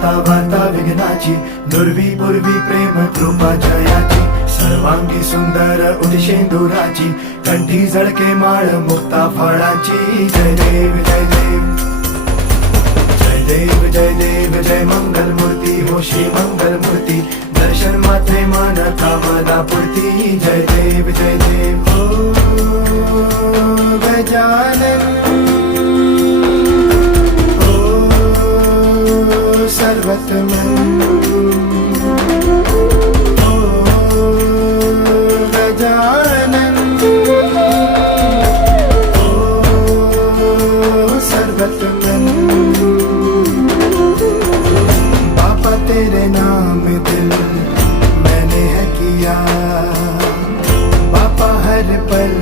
जाता वार्ता विघ्नाची, दुर्वी पूर्वी प्रेम कृपा जयाची, सर्वांगी सुंदर उदिशेंदुराची, कंठी झळके माळ मुक्ता फळाची. जय देव जय देव जय देव जय देव जय मंगल मूर्ती हो श्री मंगल मूर्ती, दर्शन मात्रे मान कामना पूर्ती. जय देव जय देव ओ गजानन ओ सर्वतमन ओ गजानन ओ सर्वतमन. बाबा तेरे नाम दिल मैंने है किया, बाबा हर पल